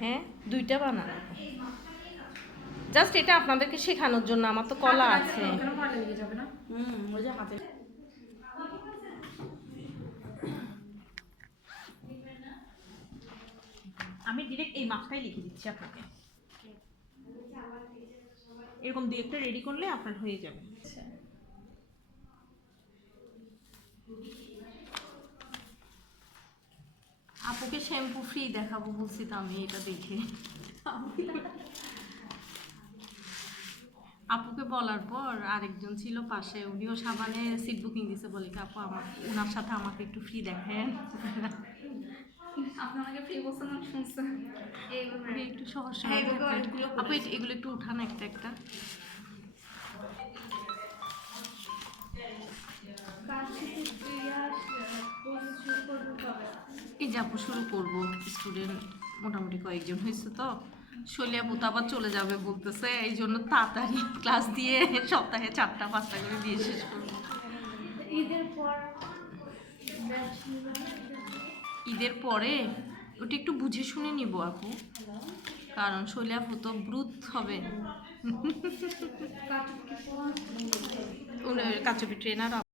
হ্যাঁ দুইটা বানানো। জাস্ট এটা আপনাদেরকে শেখানোর জন্য আমার তো কলা আছে। আমি ডিরেক্ট এই মাপটাই লিখে দিচ্ছি আপনাকে। এরকম দু একটা রেডি করলে আপনার হয়ে যাবে। আপুকে শ্যাম্পু ফ্রি দেখাবো বলছি তো আমি এটা দেখে। আপুকে বলার পর আরেকজন ছিল পাশে উনিও সাবানে সিট বুকিং দিছে বলে কি আপু আমার ওনার সাথে আমাকে একটু ফ্রি দেখেন। ফ্রি বলছেন আপনি একটু সহজ হ্যাঁ, আপু এগুলো একটু উঠান একটা একটা। আপু শুরু করব। স্টুডেন্ট মোটামুটি কয়েকজন হয়েছে তো। শৈলী আপু তো আবার চলে যাবে বলতেছে এই জন্য তাড়াতাড়ি ক্লাস দিয়ে সপ্তাহে চারটা পাঁচটা করে দিয়ে শেষ করব। ঈদের পর ঈদের পরে ওটা একটু বুঝে শুনে নিব আপু কারণ শৈলী আপু তো ব্রুথ হবে। পর ট্রেনার